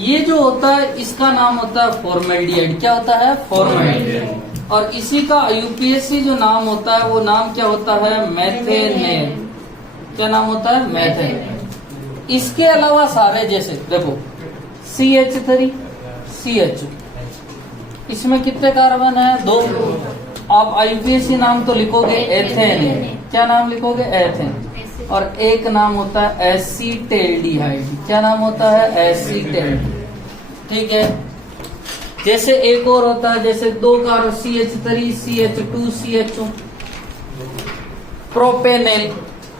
ये जो होता है इसका नाम होता है फॉर्मेल्डिहाइड। क्या होता है? फॉर्मेल्डिहाइड। और इसी का यूपीएससी जो नाम होता है वो नाम क्या होता है? मेथेनेल। क्या नाम होता है? मेथेनेल। इसके अलावा सारे जैसे देखो CH3 CH, इसमें कितने कार्बन है? 2। आप यूपीएससी नाम तो लिखोगे एथेन। क्या नाम लिखोगे? एथेन। और एक नाम होता है एसीटेल्डिहाइड। क्या नाम होता है? एसीटेल्डिहाइड। ठीक है। जैसे एक और होता है, जैसे 2 कार्बन CH3 CH2 CH2 प्रोपेनेल,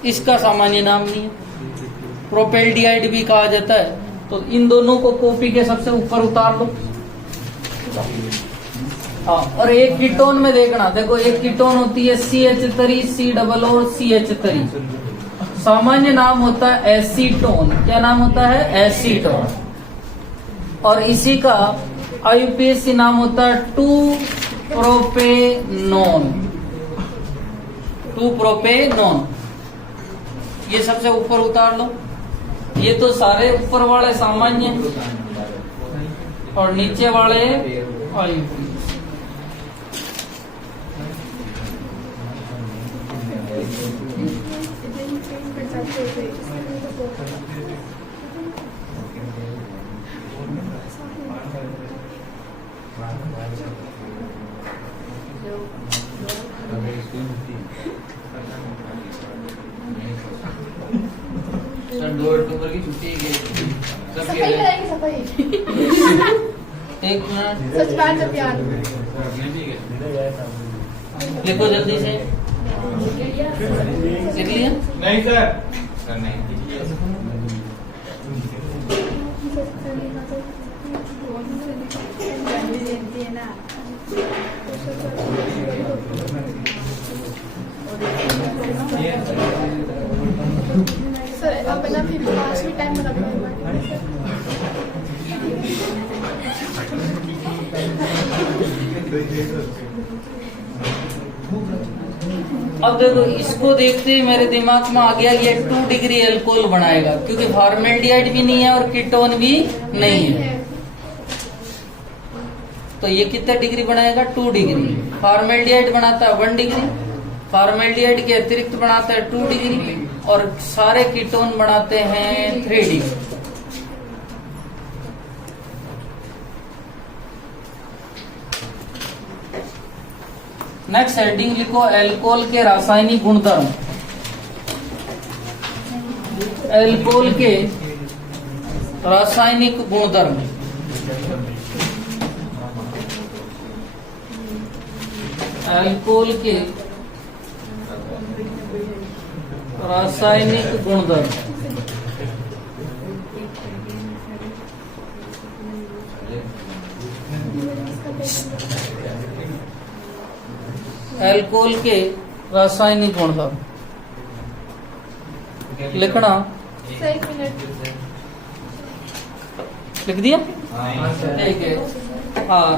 इसका सामान्य नाम नहीं है, प्रोपेल्डिहाइड भी कहा जाता है। तो इन दोनों को कॉपी के सबसे ऊपर उतार लो। हाँ, और एक कीटोन में देखना, देखो एक कीटोन होती है CH3 COO CH3, सामान्य नाम होता है एसीटोन। क्या नाम होता है? एसीटोन। और इसी का आईयूपीएसी नाम होता है 2-प्रोपेनोन। 2-प्रोपेनोन। ये सबसे ऊपर उतार लो। ये तो सारे ऊपर वाले सामान्य और नीचे वाले आईयूपीएसी। सर 2 अक्टूबर की छुट्टी है। सफाई कराएंगे, सफाई। एक मिनट, सच बात है प्यार। लिखो जल्दी से। लिख लिया? नहीं सर, सर नहीं। सर आप ना फिर पास में टाइम बता दो। अब देखो इसको देखते ही मेरे दिमाग में आ गया ये 2 डिग्री अल्कोहल बनाएगा, क्योंकि फॉर्मेल्डिहाइड भी नहीं है और कीटोन भी नहीं है। तो ये कितना डिग्री बनाएगा? 2 डिग्री। फॉर्मेल्डिहाइड बनाता है 1 डिग्री, फॉर्मेल्डिहाइड के अतिरिक्त बनाता है 2 डिग्री, और सारे कीटोन बनाते हैं 3 डिग्री। नेक्स्ट हेडिंग लिखो, अल्कोहल के रासायनिक गुणधर्म। अल्कोहल के रासायनिक गुणधर्म। अल्कोहल के रासायनिक गुणधर्म। अल्कोहल के रासायनिक गुणधर्म लिखना। एक मिनट। लिख दिया? ठीक है। हाँ,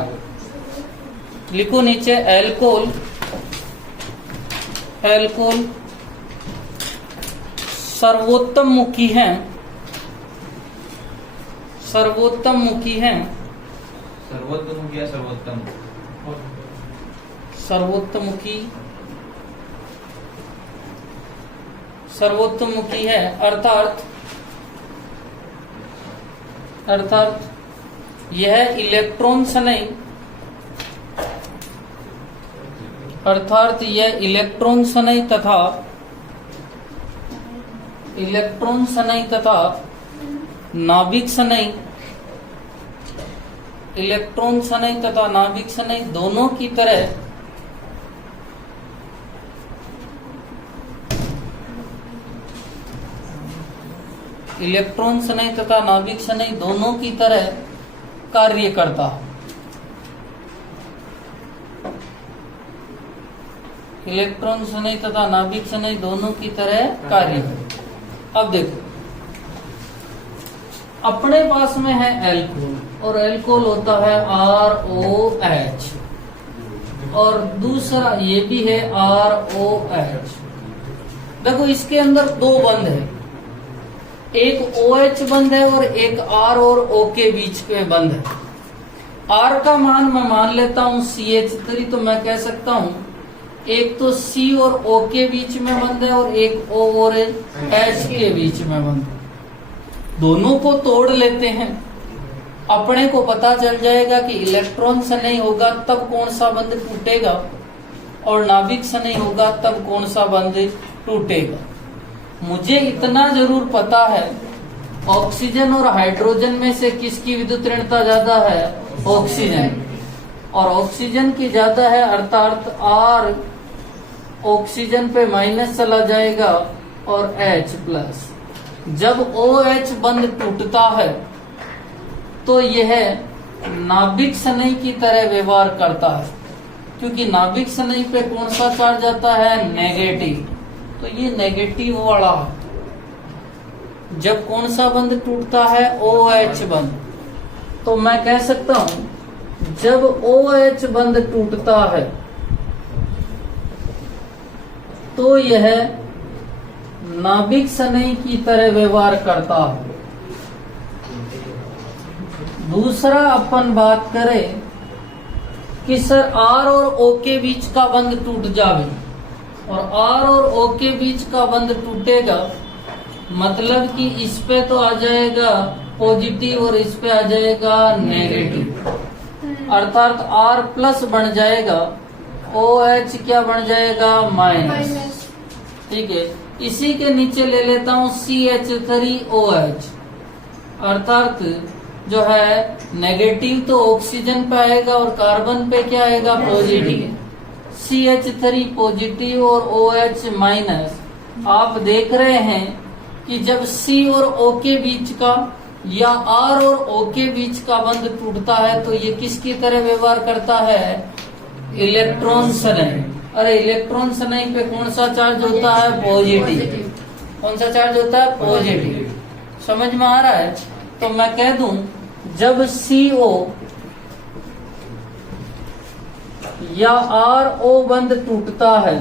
लिखो नीचे अल्कोहल। अल्कोहल सर्वोत्तम मुखी है। सर्वोत्तम मुखी है। सर्वोत्तम क्या? सर्वोत्तम सर्वोत्तमुखी। सर्वोत्तमुखी है अर्थात यह इलेक्ट्रॉन से नहीं, अर्थात यह इलेक्ट्रॉन से नहीं तथा नाभिक से नहीं, इलेक्ट्रॉन से नहीं तथा नाभिक से नहीं, दोनों की तरह इलेक्ट्रॉन से नहीं तथा नाभिक से नहीं, दोनों की तरह कार्य करता है। इलेक्ट्रॉन से नहीं तथा नाभिक से नहीं, दोनों की तरह कार्य करता। अब देखो, अपने पास में है अल्कोहल, और अल्कोहल होता है ROH, और दूसरा ये भी है ROH। देखो इसके अंदर 2 बंध है, एक OH बंध है और एक R और O के बीच में बंध है। R का मान मैं मान लेता हूं CH3, तो मैं कह सकता हूं एक तो C और O के बीच में बंध है और एक O और H के बीच में बंध है। दोनों को तोड़ लेते हैं, अपने को पता चल जाएगा कि इलेक्ट्रॉन से नहीं होगा तब कौन सा बंध टूटेगा और नाभिक से नहीं होगा तब कौन सा बंध टूटेगा। मुझे इतना जरूर पता है, ऑक्सीजन और हाइड्रोजन में से किसकी विद्युत ऋणता ज्यादा है? ऑक्सीजन, और ऑक्सीजन की ज्यादा है, अर्थात R ऑक्सीजन पे माइनस चला जाएगा और H प्लस। जब OH बंध टूटता है तो यह नाभिक सनई की तरह व्यवहार करता है, क्योंकि नाभिक सनई पे कौन सा चार्ज आता है? नेगेटिव, तो ये नेगेटिव वाला है। जब कौन सा बंध टूटता है? OH बंध। तो मैं कह सकता हूं जब OH बंध टूटता है तो यह नाभिक सनई की तरह व्यवहार करता है। दूसरा अपन बात करें कि सर R और O के बीच का बंध टूट जावे, और R और O के बीच का बंध टूटेगा मतलब कि इस पे तो आ जाएगा पॉजिटिव और इस पे आ जाएगा नेगेटिव, अर्थात R प्लस बन जाएगा, OH क्या बन जाएगा? माइनस। ठीक है, इसी के नीचे ले लेता हूं CH3OH, अर्थात जो है नेगेटिव तो ऑक्सीजन पे आएगा और कार्बन पे क्या आएगा? पॉजिटिव। CH3 पॉजिटिव और OH माइनस। आप देख रहे हैं कि जब C और O के बीच का या R और O के बीच का बंध टूटता है तो ये किसकी तरह व्यवहार करता है? इलेक्ट्रॉन सनई। अरे इलेक्ट्रॉन सनई पे कौन सा चार्ज होता है? पॉजिटिव। कौन सा चार्ज होता है? पॉजिटिव। समझ में आ रहा है? तो मैं कह दूं जब CO या RO बंध टूटता है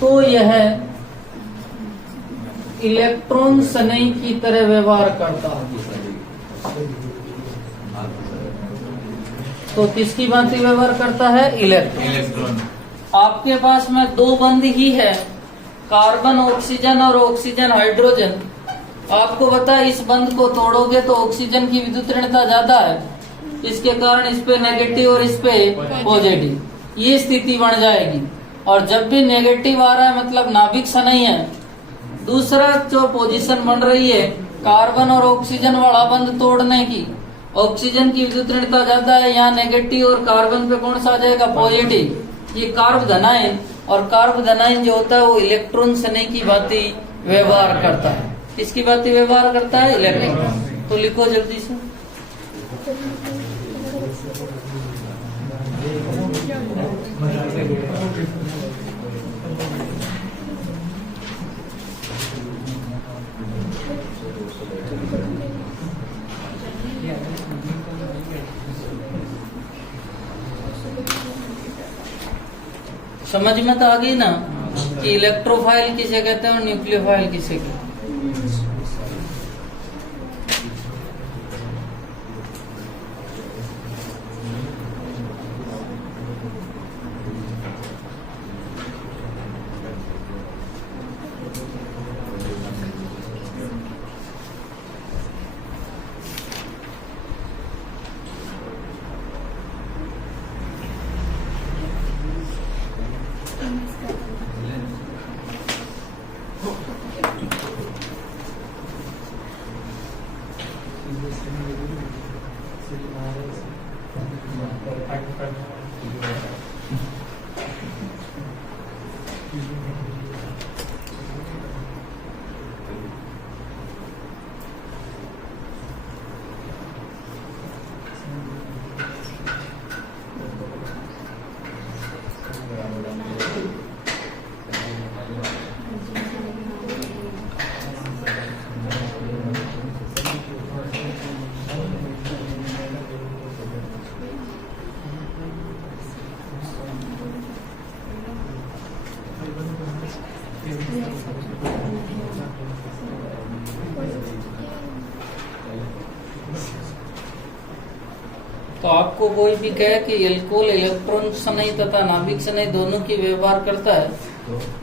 तो यह इलेक्ट्रॉन सनई की तरह व्यवहार करता है। तो किसकी भांति व्यवहार करता है? इलेक्ट्रॉन। आपके पास में दो बंध ही है, कार्बन ऑक्सीजन और ऑक्सीजन हाइड्रोजन। आपको पता है इस बंध को तोड़ोगे तो ऑक्सीजन की विद्युत ऋणता ज्यादा है, इसके कारण इस पे नेगेटिव और इस पे पॉजिटिव, ये स्थिति बन जाएगी। और जब भी नेगेटिव आ रहा है मतलब नाभिक सा नहीं है। दूसरा जो पोजीशन बन रही है कार्बन और ऑक्सीजन वाला बंध तोड़ने की, ऑक्सीजन की विद्युत ऋणता ज्यादा है, यहाँ नेगेटिव और कार्बन पे कौन सा आ जाएगा? पॉजिटिव। ये कार्ब धनायन, और कार्ब धनायन जो होता है वो इलेक्ट्रॉन सनई की भांति व्यवहार करता है। किसकी भांति व्यवहार करता है? इलेक्ट्रॉन। तो लिखो जल्दी से। समझ में तो आ गई ना कि इलेक्ट्रोफाइल किसे कहते हैं और न्यूक्लियोफाइल किसे कहते हैं। तो आपको कोई भी कहे कि एल्कोहल इलेक्ट्रॉन शनई तथा नाभिक शनई दोनों की व्यवहार करता है,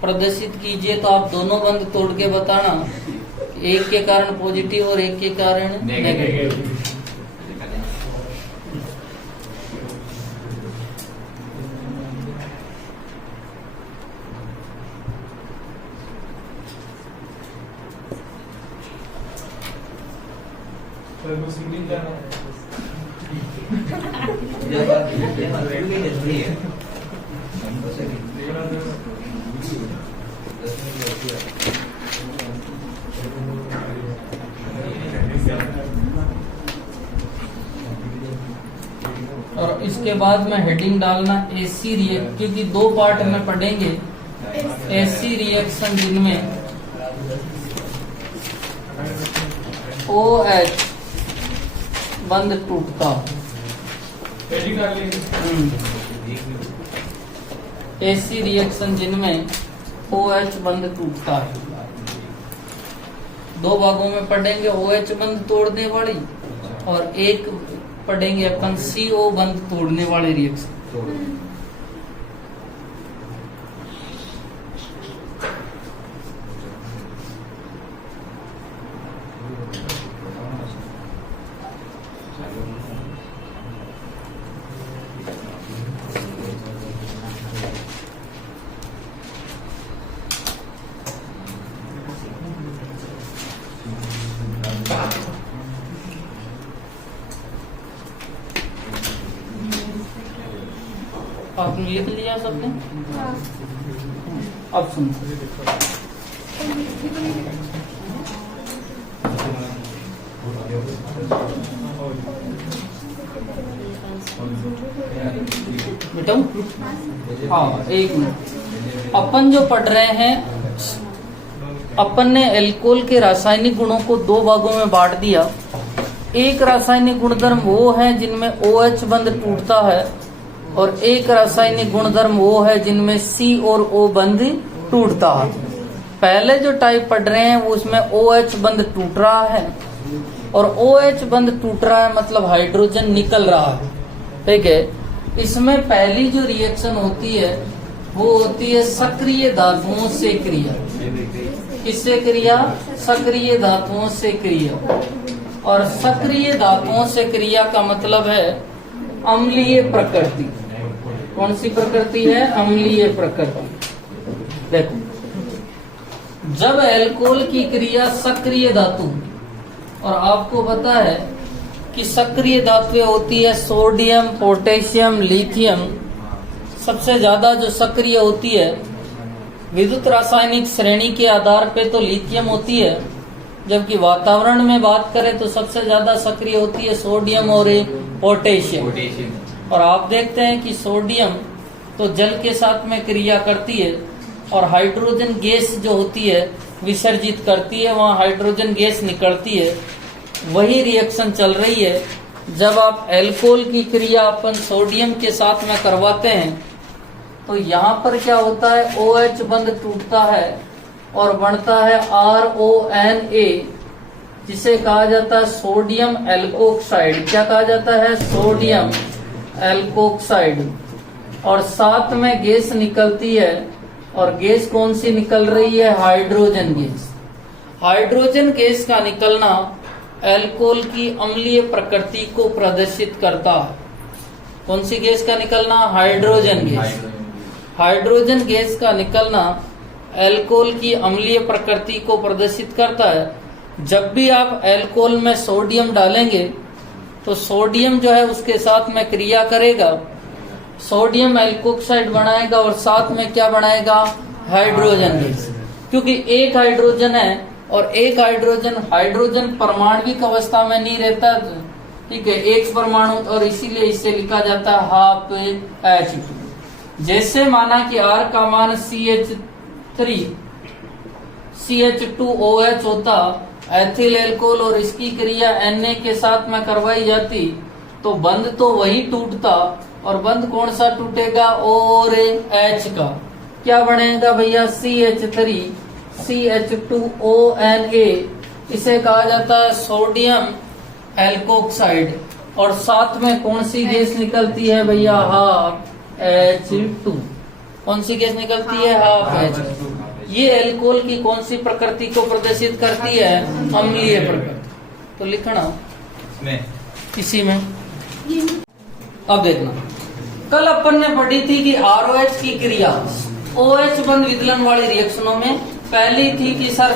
प्रदर्शित कीजिए, तो आप दोनों बंद तोड़ के बताना, एक के कारण पॉजिटिव और एक के कारण नेगेटिव। और इसके बाद में हेडिंग डालना एसी रिएक्ट, क्योंकि दो पार्ट में पढ़ेंगे। एसी रिएक्शन जिनमें OH बंद टूटता, एसी रिएक्शन जिनमें OH बंद टूटता है। दो भागों में पढ़ेंगे, OH बंद तोड़ने वाली, और एक पढ़ेंगे अपन CO बंद तोड़ने वाले रिएक्शन। आपने लिख लिया सबने? हाँ। अब सुनो, बेटा हाँ एक मिनट। अपन जो पढ़ रहे हैं, अपन ने एल्कोहल के रासायनिक गुणों को दो भागों में बांट दिया। एक रासायनिक गुणधर्म वो है जिनमें OH बंद टूटता है, और एक रासायनिक गुणधर्म वो है जिनमें C और O बंद टूटता है। पहले जो टाइप पढ़ रहे हैं वो उसमें OH बंद टूट रहा है, और OH बंद टूट रहा है मतलब हाइड्रोजन निकल रहा है, ठीक है। इसमें पहली जो रिएक्शन होती है वो होती है सक्रिय धातुओं से क्रिया। किससे क्रिया? सक्रिय धातुओं से क्रिया। और सक्रिय धातुओं से क्रिया का मतलब है अम्लीय प्रकृति। कौन सी प्रकृति है? अम्लीय प्रकृति। देखो, जब अल्कोहल की क्रिया सक्रिय धातु, और आपको पता है कि सक्रिय धातुएं होती है सोडियम, पोटेशियम, लिथियम। सबसे ज्यादा जो सक्रिय होती है विद्युत रासायनिक श्रेणी के आधार पे तो लिथियम होती है, जबकि वातावरण में बात करें तो सबसे ज्यादा सक्रिय होती है सोडियम और पोटेशियम। और आप देखते हैं कि सोडियम तो जल के साथ में क्रिया करती है, और हाइड्रोजन गैस जो होती है विसर्जित करती है, वहाँ हाइड्रोजन गैस निकलती है। वही रिएक्शन चल रही है। जब आप अल्कोहल की क्रिया अपन सोडियम के साथ में करवाते हैं तो यहाँ पर क्या होता है? OH बंद टूटता है और बनता है RONA, जिसे कहा जाता है सोडियम एल्कोक्साइड। क्या कहा जाता है? Sodium alkoxide. और साथ में गैस निकलती है, और गैस कौन सी निकल रही है? Hydrogen gas. हाइड्रोजन गैस का निकलना अल्कोहल की अम्लीय प्रकृति को प्रदर्शित करता है। कौन सी गैस का निकलना? Hydrogen gas. हाइड्रोजन गैस का निकलना अल्कोहल की अम्लीय प्रकृति को प्रदर्शित करता है। जब भी आप अल्कोहल में सोडियम डालेंगे तो सोडियम जो है उसके साथ में क्रिया करेगा, सोडियम एल्कोक्साइड बनाएगा, और साथ में क्या बनाएगा? Hydrogen gas. क्योंकि एक हाइड्रोजन है और एक हाइड्रोजन परमाणविक अवस्था में नहीं रहता, ठीक है, एक परमाणु, और इसीलिए इसे लिखा जाता है हाफ H2। जैसे माना कि R का मान CH3 CH2OH होता, एथिल एल्कोहल, और इसकी क्रिया Na के साथ में करवाई जाती तो बंद तो वही टूटता, और बंद कौन सा टूटेगा? और H का। क्या बनेगा भैया? CH3 CH2ONA। इसे कहा जाता है सोडियम एल्कोक्साइड। और साथ में कौन सी गैस निकलती है भैया? Half H2। कौन सी गैस निकलती है? Half H2। ये एल्कोहल की कौन सी प्रकृति को प्रदर्शित करती है? अम्लीय प्रकृति। तो लिखना में इसी में। अब देखना, कल अपन ने पढ़ी थी कि ROH की क्रिया OH बंद विदलन वाली रिएक्शनों में पहली थी कि सर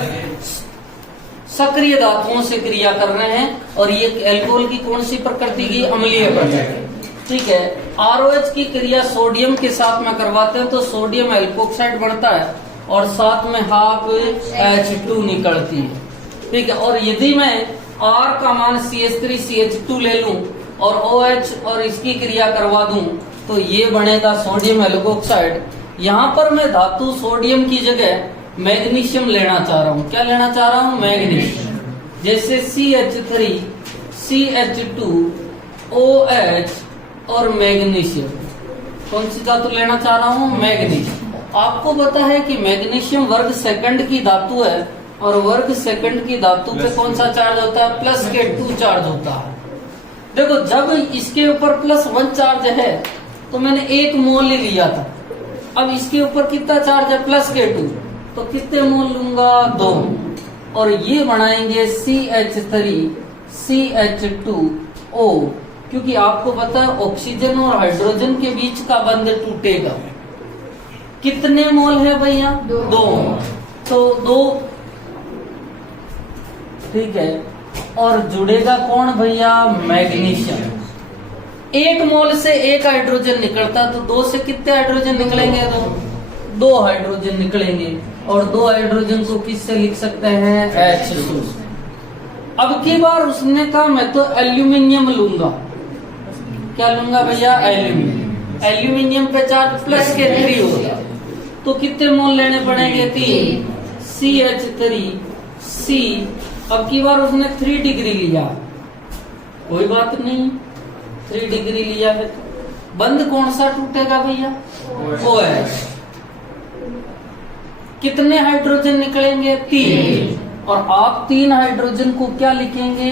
सक्रिय धातुओं से क्रिया कर रहे हैं, और ये एल्कोहल की कौन सी प्रकृति की? अम्लीय प्रकृति। ठीक है। ROH की क्रिया सोडियम के साथ में करवाते हैं तो सोडियम एल्कोक्साइड बनता है और साथ में हाफ H2 निकलती है। ठीक है। और यदि मैं R का मान CH3CH2 ले लूं और OH और इसकी क्रिया करवा दूं तो ये बनेगा सोडियम एल्कोक्साइड। यहाँ पर मैं धातु सोडियम की जगह मैग्नीशियम लेना चाह रहा हूँ। क्या लेना चाह रहा हूँ? मैग्नीशियम। जैसे CH3 CH2 OH और मैग्नीशियम। कौन सी धातु लेना चाह रहा हूँ? मैग्नीशियम। आपको पता है कि मैग्नीशियम वर्ग सेकंड की धातु है और वर्ग सेकंड की धातु पे कौन सा चार्ज होता है? +2 चार्ज होता है। देखो, जब इसके ऊपर +1 चार्ज है तो मैंने 1 मोल लिया था। अब इसके ऊपर कितना चार्ज है? +2, तो कितने मोल लूंगा? 2। और ये बनाएंगे CH3 CH2O, क्योंकि आपको पता है ऑक्सीजन और हाइड्रोजन के बीच का बंध टूटेगा। कितने मोल है भैया? 2। तो 2, ठीक है। और जुड़ेगा कौन भैया? मैग्नीशियम। 1 मोल से 1 हाइड्रोजन निकलता, तो 2 से कितने हाइड्रोजन निकलेंगे? 2 हाइड्रोजन निकलेंगे। और 2 हाइड्रोजन को किससे लिख सकते हैं? H2। अब की बार उसने कहा मैं तो एल्यूमिनियम लूंगा। क्या लूंगा भैया? एल्यूमिनियम। एल्यूमिनियम पे चार्ज +3 होगा, तो कितने मोल लेने पड़ेंगे? 3 CH3 C। अब की बार उसने 3 डिग्री लिया, कोई बात नहीं, 3 डिग्री लिया है तो बंद कौन सा टूटेगा भैया? OH। कितने हाइड्रोजन निकलेंगे? 3। और आप 3 हाइड्रोजन को क्या लिखेंगे?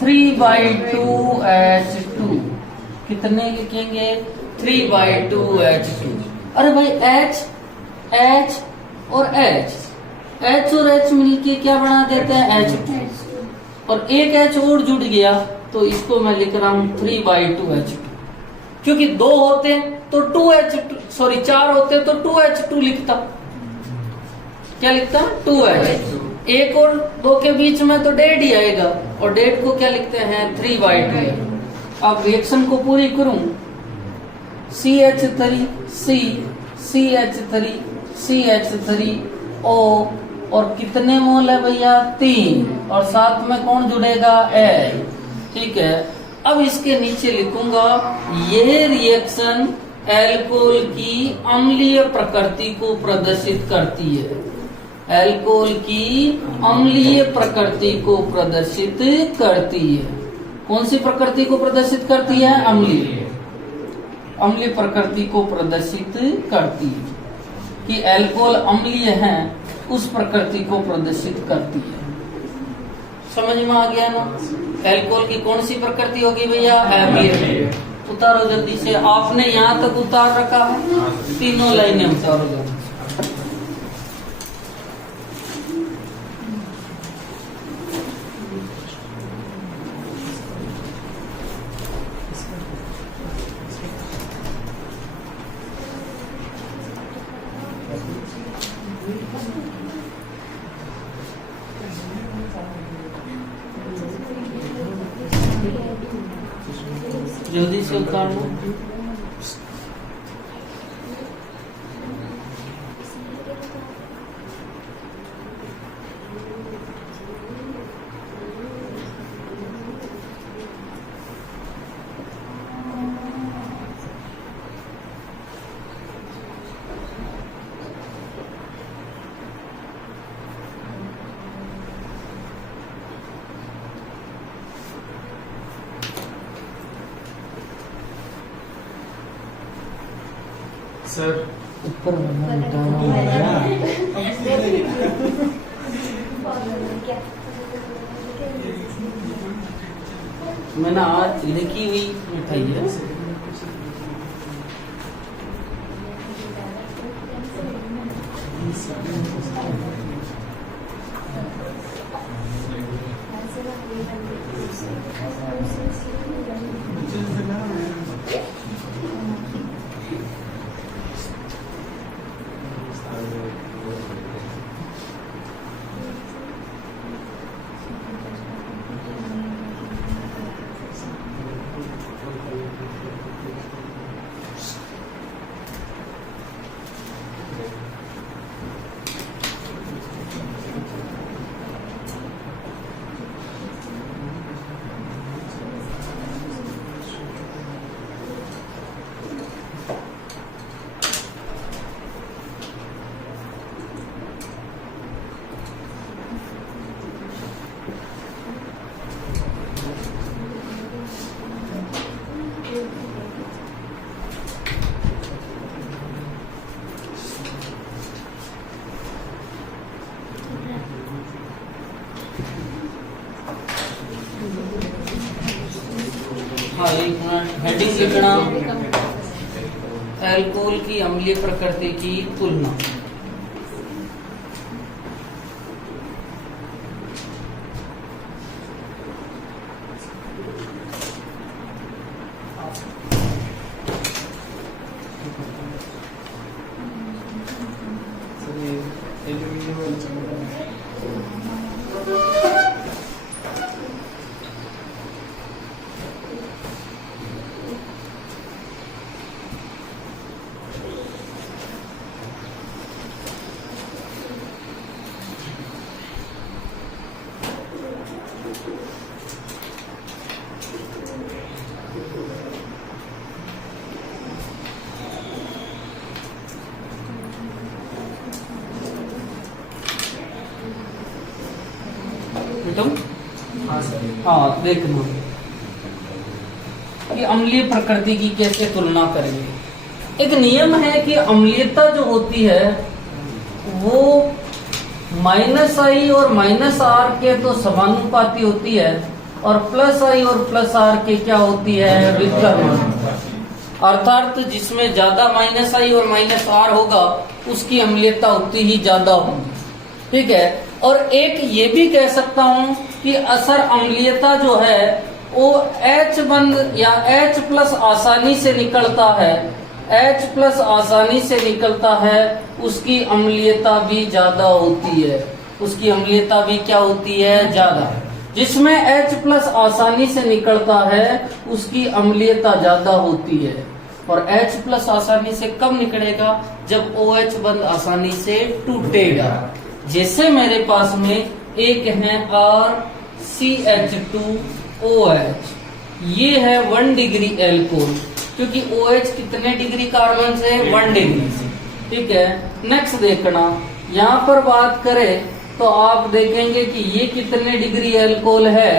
3/2 H2। कितने लिखेंगे? 3/2 H2। अरे भाई H और H और H मिलके क्या बना देते हैं? H2। और एक H और जुड़ गया तो इसको मैं लिख रहा हूं 3/2 H2। क्योंकि 2 होते तो 2H2, सॉरी 4 होते तो 2H2 लिखता। क्या लिखता? 2H। 1 और 2 के बीच में तो 1.5 ही आएगा, और 1.5 को क्या लिखते हैं? 3/2। अब रिएक्शन को पूरी करूं, CH3 C CH3 CH3 O, और कितने मोल है भैया? 3। और साथ में कौन जुड़ेगा? H। ठीक है। अब इसके नीचे लिखूंगा यह रिएक्शन एल्कोहल की अम्लीय प्रकृति को प्रदर्शित करती है। एल्कोहल की अम्लीय प्रकृति को प्रदर्शित करती है। कौन सी प्रकृति को प्रदर्शित करती है? अम्लीय। अम्लीय प्रकृति को प्रदर्शित करती है, कि एल्कोहल अम्लीय है उस प्रकृति को प्रदर्शित करती है। समझ में आ गया ना? एल्कोहल की कौन सी प्रकृति होगी भैया? अम्लीय। उतारो जल्दी से, आपने यहाँ तक उतार रखा है, तीनों लाइनें उतारो जल्दी। जल्दी से उतार लो। सर ऊपर मैंने आज लिखी हुई मिठाई है। हाँ, एक मिनट हेडिंग लिखना, अल्कोहल की अम्लीय प्रकृति की तुलना। हाँ, देखना कि अम्लीय प्रकृति की कैसे तुलना करेंगे। एक नियम है कि अम्लीयता जो होती है वो -i और -r के तो समानुपाती होती है और +i और +r के क्या होती है, विकर्ण। अर्थात जिसमें ज्यादा -i और -r होगा उसकी अम्लीयता उतनी ही ज्यादा होगी। ठीक है। और एक ये भी कह सकता हूं कि असर अम्लीयता जो है वो H बंद या H+ आसानी से निकलता है, H+ आसानी से निकलता है, उसकी अम्लीयता भी ज्यादा होती है। उसकी अम्लीयता भी क्या होती है, ज्यादा। जिसमें H+ आसानी से निकलता है उसकी अम्लीयता ज्यादा होती है। और H+ आसानी से कब निकलेगा, जब OH बंद आसानी से टूटेगा। जैसे मेरे पास में एक है RCH2OH, ये है 1 डिग्री एल्कोहल, क्योंकि OH कितने डिग्री कार्बन से, 1 डिग्री से। ठीक है। नेक्स्ट देखना, यहाँ पर बात करें तो आप देखेंगे कि ये कितने डिग्री एल्कोहल है,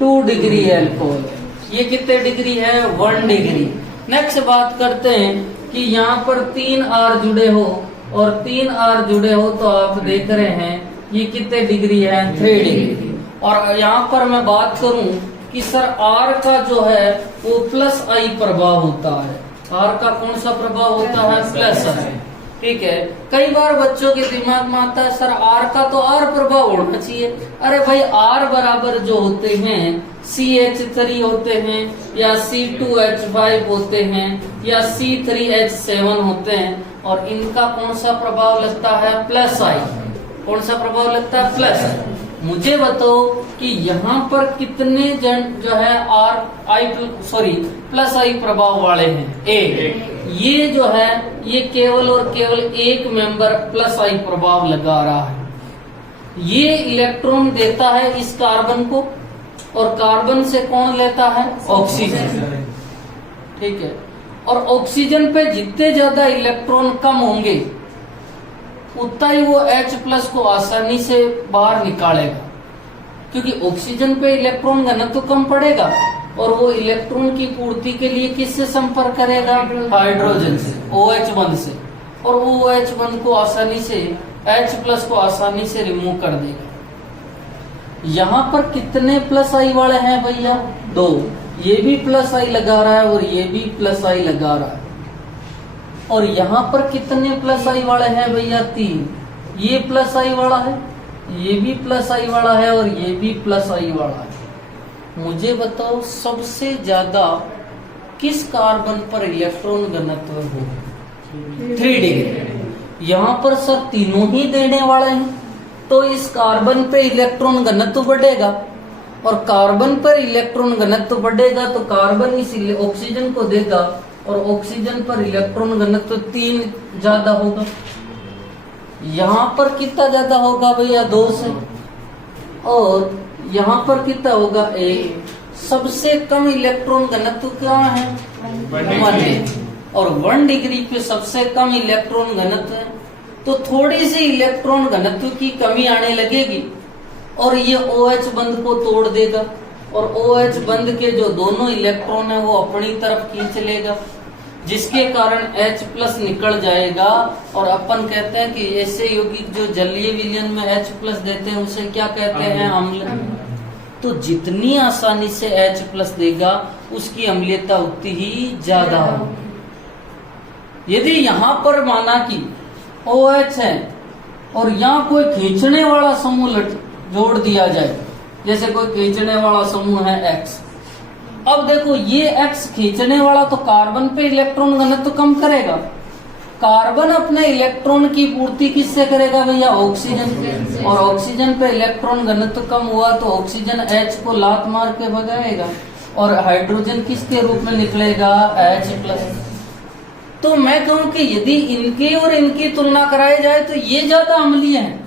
2 डिग्री एल्कोहल है। ये कितने डिग्री है, 1 डिग्री। नेक्स्ट बात करते हैं कि यहाँ पर 3 R जुड़े हो और 3 R जुड़े हो तो आप देख रहे हैं ये कितने डिग्री है, 3 डिग्री। और यहाँ पर मैं बात करूं कि सर R का जो है वो +i प्रभाव होता है। R का कौन सा प्रभाव होता है, +i। ठीक है। कई बार बच्चों के दिमाग में आता है सर R का तो R प्रभाव होना चाहिए। अरे भाई R बराबर जो होते हैं CH3 होते हैं या C2H5 होते हैं या C3H7 होते हैं, और इनका कौन सा प्रभाव लगता है, +i। कौन सा प्रभाव लगता है, +i। मुझे बताओ कि यहाँ पर कितने जन जो है +i प्रभाव वाले हैं, एक। ये जो है ये केवल और केवल एक मेंबर +i प्रभाव लगा रहा है। ये इलेक्ट्रॉन देता है इस कार्बन को, और कार्बन से कौन लेता है, ऑक्सीजन। ठीक है। और ऑक्सीजन पे जितने ज्यादा इलेक्ट्रॉन कम होंगे उतना ही वो H+ को आसानी से बाहर निकालेगा, क्योंकि ऑक्सीजन पे इलेक्ट्रॉन घनत्व कम पड़ेगा और वो इलेक्ट्रॉन की पूर्ति के लिए किससे संपर्क करेगा, हाइड्रोजन से, OH बंध से। और वो OH बंध को आसानी से, H+ को आसानी से रिमूव कर देगा। यहाँ पर कितने +i वाले हैं भैया, 2। ये भी प्लस आई लगा रहा है और ये भी प्लस आई लगा रहा है। और यहाँ पर कितने प्लस आई वाले हैं भैया? 3। ये प्लस आई वाला है, ये भी प्लस आई वाला है और ये भी प्लस आई वाला है। मुझे बताओ सबसे ज्यादा किस कार्बन पर इलेक्ट्रॉन घनत्व हो? 3 डिग्री। यहाँ पर सर तीनों ही देने वाले हैं, तो इस कार्बन पे इलेक्ट्रॉन घनत्व बढ़ेगा, और कार्बन पर इलेक्ट्रॉन घनत्व बढ़ेगा तो कार्बन इस ऑक्सीजन को देगा, और ऑक्सीजन पर इलेक्ट्रॉन घनत्व 3 ज्यादा होगा। यहाँ पर कितना ज्यादा होगा भैया? 2 से। और यहाँ पर कितना होगा? 1। सबसे कम इलेक्ट्रॉन घनत्व क्या है? 1। और 1 डिग्री पे सबसे कम इलेक्ट्रॉन घनत्व है, तो थोड़ी सी इलेक्ट्रॉन घनत्व की कमी आने लगेगी और ये OH बंध को तोड़ देगा, और OH बंध के जो दोनों इलेक्ट्रॉन है वो अपनी तरफ खींच लेगा, जिसके कारण H+ निकल जाएगा। और अपन कहते हैं कि ऐसे यौगिक जो जलीय विलयन में H+ देते हैं उसे क्या कहते हैं? अम्ल। तो जितनी आसानी से H+ देगा उसकी अम्लीयता उतनी ही ज्यादा होगी। यदि यहाँ पर माना कि OH है और यहाँ कोई खींचने वाला समूह जोड़ दिया जाए, जैसे कोई खींचने वाला समूह है X। अब देखो ये X खींचने वाला तो कार्बन पे इलेक्ट्रॉन घनत्व कम करेगा। कार्बन अपने इलेक्ट्रॉन की पूर्ति किससे करेगा भैया? ऑक्सीजन। और ऑक्सीजन पे इलेक्ट्रॉन घनत्व कम हुआ तो ऑक्सीजन H को लात मार के भगाएगा, और हाइड्रोजन किसके रूप में निकलेगा? H+। तो मैं कहूं कि यदि इनकी और इनकी तुलना कराई जाए तो ये ज्यादा अम्लीय है।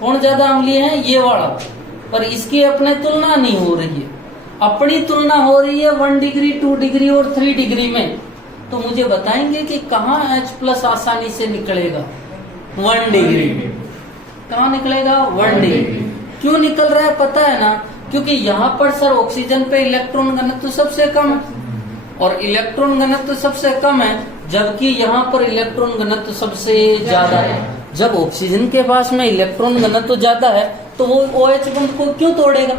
कौन ज्यादा अम्लीय है? ये वाला। पर इसकी अपने तुलना नहीं हो रही है, अपनी तुलना हो रही है 1 डिग्री, 2 डिग्री और 3 डिग्री में। तो मुझे बताएंगे कि कहाँ H+ आसानी से निकलेगा? 1 डिग्री। कहाँ निकलेगा? 1 डिग्री। क्यों निकल रहा है पता है ना? क्योंकि यहाँ पर सर ऑक्सीजन पे इलेक्ट्रॉन घनत्व सबसे कम है और इलेक्ट्रॉन घनत्व सबसे कम है, जबकि यहाँ पर इलेक्ट्रॉन घनत्व सबसे ज्यादा है। जब ऑक्सीजन के पास में इलेक्ट्रॉन घनत्व ज्यादा है तो वो OH बंध को क्यों तोड़ेगा?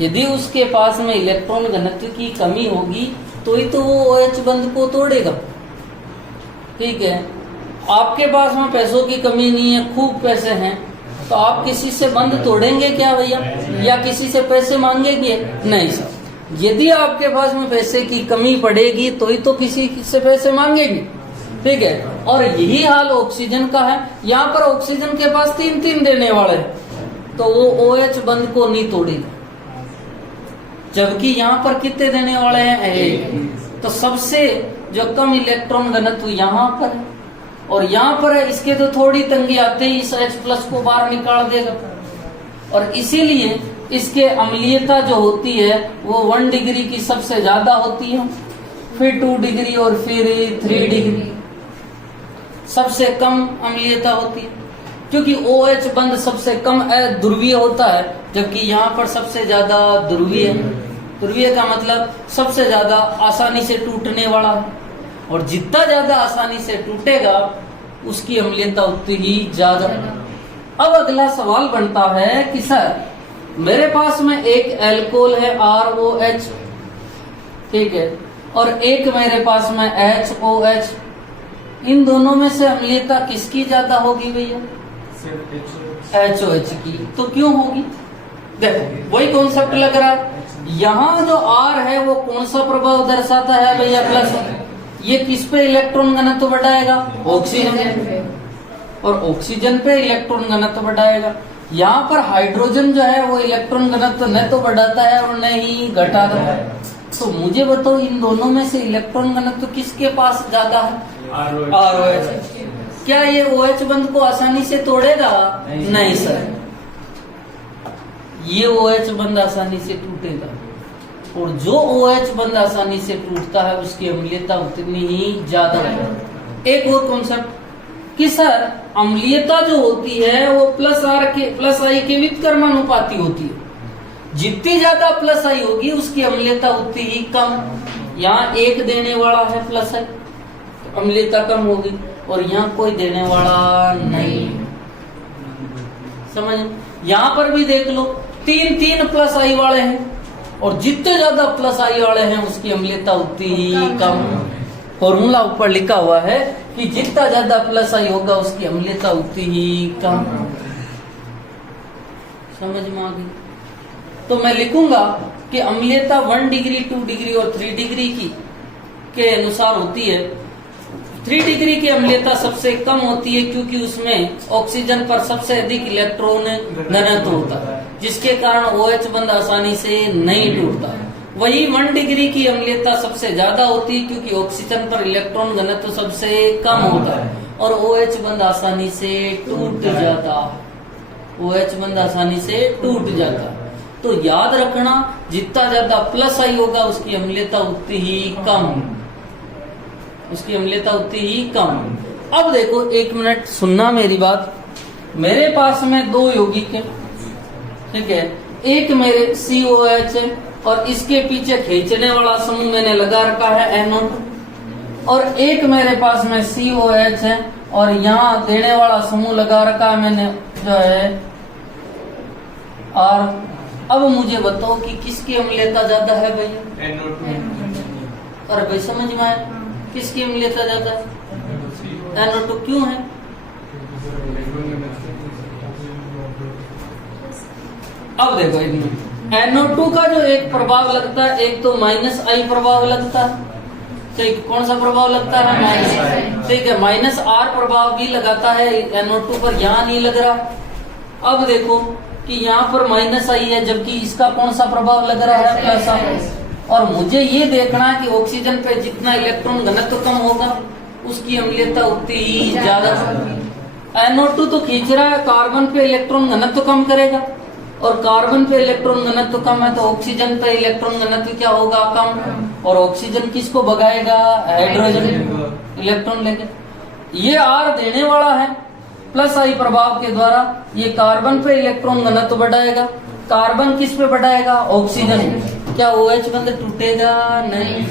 यदि उसके पास में इलेक्ट्रॉन घनत्व की कमी होगी तो ही तो वो OH बंध को तोड़ेगा। ठीक है, आपके पास में पैसों की कमी नहीं है, खूब पैसे हैं, तो आप किसी से बंध तोड़ेंगे क्या भैया? या किसी से पैसे मांगेंगे? नहीं सर। यदि आपके पास में पैसे की कमी पड़ेगी तो ही तो किसी से पैसे मांगेगी। ठीक है, और यही हाल ऑक्सीजन का है। यहाँ पर ऑक्सीजन के पास 3 देने वाले हैं तो वो OH बंध को नहीं तोड़ेगा, जबकि यहाँ पर कितने देने वाले हैं? 1। तो सबसे जो कम इलेक्ट्रॉन घनत्व यहाँ पर है, और यहाँ पर है, इसके तो थोड़ी तंगी आते ही इस H+ को बाहर निकाल देगा, और इसीलिए इसके अम्लीयता जो होती है वो 1 डिग्री की सबसे ज्यादा होती है, फिर 2 डिग्री और फिर 3 डिग्री सबसे कम अम्लीयता होती है, क्योंकि OH बंध सबसे कम ध्रुवीय होता है, जबकि यहाँ पर सबसे ज्यादा ध्रुवीय है। ध्रुवीय का मतलब सबसे ज्यादा आसानी से टूटने वाला है, और जितना ज्यादा आसानी से टूटेगा उसकी अम्लीयता उतनी ही ज्यादा। अब अगला सवाल बनता है कि सर मेरे पास में एक एल्कोहल है ROH, ठीक है, और एक मेरे पास में HOH, इन दोनों में से अम्लीयता किसकी ज्यादा होगी भैया? HOH की। तो क्यों होगी? देखो वही कॉन्सेप्ट लग रहा है। यहाँ जो R है वो कौन सा प्रभाव दर्शाता है भैया? प्लस। ये किस पे इलेक्ट्रॉन घनत्व बढ़ाएगा? ऑक्सीजन। और ऑक्सीजन पे इलेक्ट्रॉन घनत्व बढ़ाएगा। यहाँ पर हाइड्रोजन जो है वो इलेक्ट्रॉन घनत्व न तो बढ़ाता है और न ही घटाता है। तो मुझे बताओ इन दोनों में से इलेक्ट्रॉन घनत्व किसके पास ज्यादा है? ROH। क्या ये OH बंध को आसानी से तोड़ेगा? नहीं सर, ये OH बंध आसानी से टूटेगा, और जो OH बंध आसानी से टूटता है उसकी अम्लीयता उतनी ही ज्यादा है। एक और कॉन्सेप्ट कि सर अम्लीयता जो होती है वो प्लस आई के व्युत्क्रमानुपाती होती है। जितनी ज्यादा प्लस आई होगी उसकी अम्लीयता उतनी ही कम। यहाँ 1 देने वाला है प्लस आई, तो अम्लीयता कम होगी, और यहाँ कोई देने वाला नहीं। समझ? यहाँ पर भी देख लो 3 प्लस आई वाले हैं, और जितने ज्यादा प्लस आई वाले हैं उसकी अम्लीयता उतनी ही कम। फॉर्मूला ऊपर लिखा हुआ है कि जितना ज्यादा प्लस आई होगा उसकी अम्लीयता उतनी ही कम। समझ में आ गई? तो मैं लिखूंगा कि अम्लीयता 1 डिग्री 2 डिग्री और 3 डिग्री की के अनुसार होती है। 3 डिग्री की अम्लीयता सबसे कम होती है क्योंकि उसमें ऑक्सीजन पर सबसे अधिक इलेक्ट्रॉन घनत्व होता है, जिसके कारण OH बंध आसानी से नहीं टूटता। वही 1 डिग्री की अम्लीयता सबसे ज्यादा होती है क्योंकि ऑक्सीजन पर इलेक्ट्रॉन घनत्व सबसे कम होता है और OH बंध आसानी से टूट जाता। OH बंध आसानी से टूट जाता। तो याद रखना, जितना ज्यादा प्लस आई होगा उसकी अम्लीयता उतनी ही कम, उसकी अम्लीयता उतनी ही कम। अब देखो, 1 मिनट सुनना मेरी बात। मेरे पास में 2 यौगिक है, ठीक है। एक मेरे COH है और इसके पीछे खींचने वाला समूह मैंने लगा रखा है NO2, और एक मेरे पास में COH है और यहाँ देने वाला समूह लगा रखा है मैंने जो है R। अब मुझे बताओ कि किसकी अम्लीयता ज्यादा है भैया? NO2। अरे भाई समझ में आया, किसकी अम्लीयता ज्यादा है? NO2। क्यों है? अब देखो, एक मिनट, NO2 का जो एक प्रभाव लगता है, एक तो -I प्रभाव लगता है, ठीक। कौन सा प्रभाव लगता है? माइनस, ठीक है। -R प्रभाव भी लगाता है NO2 पर, यहाँ नहीं लग रहा। अब देखो कि यहाँ पर -I है, जबकि इसका कौन सा प्रभाव लग रहा है? +I। और मुझे ये देखना है कि ऑक्सीजन पे जितना इलेक्ट्रॉन घनत्व कम होगा उसकी अम्लीयता उतनी ही ज्यादा। NO2 तो खींच रहा है, कार्बन पे इलेक्ट्रॉन घनत्व कम करेगा, और कार्बन पे इलेक्ट्रॉन घनत्व कम है तो ऑक्सीजन पे इलेक्ट्रॉन घनत्व क्या होगा? कम। और ऑक्सीजन किसको भगाएगा? हाइड्रोजन इलेक्ट्रॉन लेके। ये R देने वाला है, +I प्रभाव के द्वारा ये कार्बन पे इलेक्ट्रॉन घनत्व बढ़ाएगा। कार्बन किस पे बढ़ाएगा? ऑक्सीजन। क्या OH बंध टूटेगा? नहीं।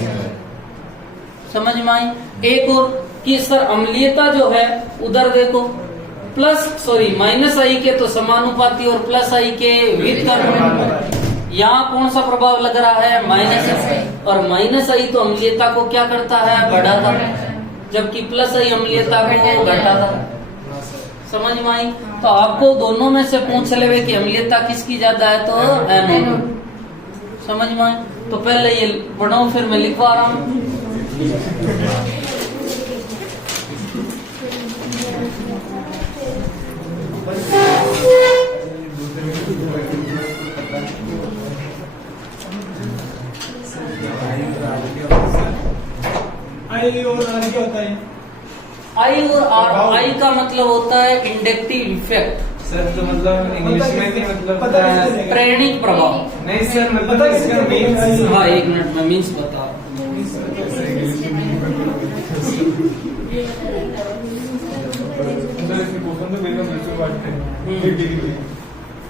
समझ में आई? एक और कि सर अम्लीयता जो है उधर देखो, -I के तो समानुपाती और +I के व्युत्क्रम। यहाँ कौन सा प्रभाव लग रहा है? -I। और -I तो अम्लीयता को क्या करता है? बढ़ाता, जबकि +I अम्लीयता को घटाता। समझ में आई? तो आपको दोनों में से पूछ लेवे कि अम्लीयता किसकी ज्यादा है, तो NO2। समझ में आई? तो पहले ये पढ़ो, फिर मैं लिखवा रहा हूँ। आई और आर क्या होता है? I और R, I का मतलब होता है इंडक्टिव इफेक्ट। सर तो मतलब इंग्लिश में भी मतलब पता कैसे चलेगा? प्रेरणिक प्रभाव। नहीं सर, मतलब पता इसका कैसे मीन्स। चलेगा? हाँ, 1 मिनट में मीन्स बता रहा हूँ।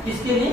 किसके लिए?